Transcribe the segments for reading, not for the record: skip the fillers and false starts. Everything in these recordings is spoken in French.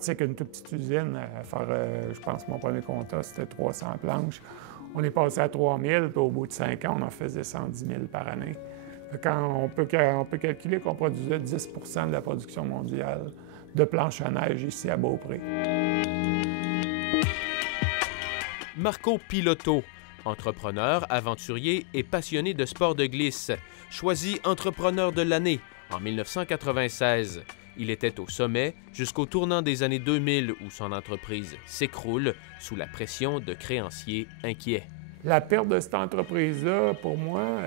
parti avec une toute petite usine à faire, je pense, mon premier contrat, c'était 300 planches. On est passé à 3000, puis au bout de 5 ans, on en faisait 110 000 par année. Quand on peut calculer qu'on produisait 10 de la production mondiale de planches à neige ici à Beaupré. Marco Piloto, entrepreneur, aventurier et passionné de sport de glisse, choisi entrepreneur de l'année en 1996. Il était au sommet jusqu'au tournant des années 2000 où son entreprise s'écroule sous la pression de créanciers inquiets. La perte de cette entreprise-là, pour moi,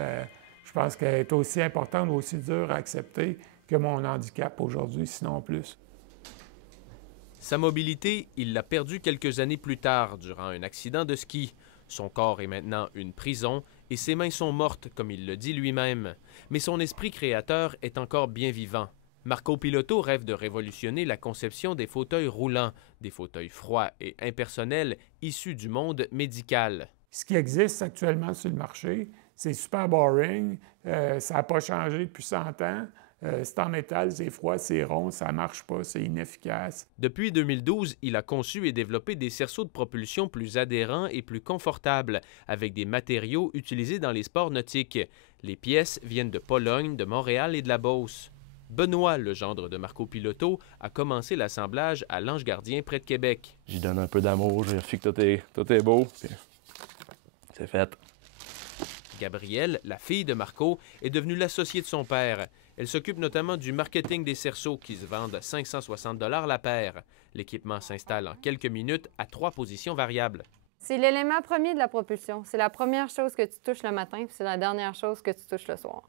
je pense qu'elle est aussi importante, aussi dure à accepter que mon handicap aujourd'hui, sinon plus. Sa mobilité, il l'a perdue quelques années plus tard durant un accident de ski. Son corps est maintenant une prison et ses mains sont mortes, comme il le dit lui-même. Mais son esprit créateur est encore bien vivant. Marco Piloto rêve de révolutionner la conception des fauteuils roulants, des fauteuils froids et impersonnels issus du monde médical. Ce qui existe actuellement sur le marché, c'est super boring, ça n'a pas changé depuis 100 ans. C'est en métal, c'est froid, c'est rond, ça ne marche pas, c'est inefficace. Depuis 2012, il a conçu et développé des cerceaux de propulsion plus adhérents et plus confortables, avec des matériaux utilisés dans les sports nautiques. Les pièces viennent de Pologne, de Montréal et de la Beauce. Benoît, le gendre de Marco Piloto, a commencé l'assemblage à l'Ange Gardien près de Québec. J'y donne un peu d'amour, je vérifie que tout est beau, puis c'est fait. Gabrielle, la fille de Marco, est devenue l'associée de son père. Elle s'occupe notamment du marketing des cerceaux qui se vendent à 560 $ la paire. L'équipement s'installe en quelques minutes à 3 positions variables. C'est l'élément premier de la propulsion. C'est la première chose que tu touches le matin, puis c'est la dernière chose que tu touches le soir.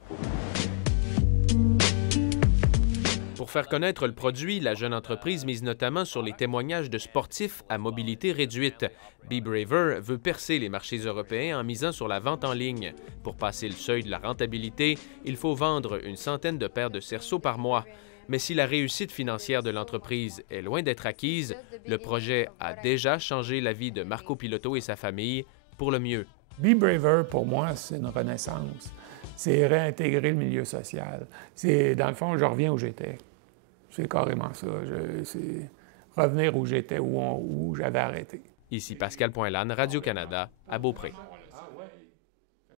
Pour faire connaître le produit, la jeune entreprise mise notamment sur les témoignages de sportifs à mobilité réduite. Be Braver veut percer les marchés européens en misant sur la vente en ligne. Pour passer le seuil de la rentabilité, il faut vendre une centaine de paires de cerceaux par mois. Mais si la réussite financière de l'entreprise est loin d'être acquise, le projet a déjà changé la vie de Marco Piloto et sa famille pour le mieux. Be Braver, pour moi, c'est une renaissance. C'est réintégrer le milieu social. C'est, dans le fond, je reviens où j'étais. C'est carrément ça. C'est revenir où j'étais, où j'avais arrêté. Ici Pascal Poinlane, Radio-Canada, à Beaupré.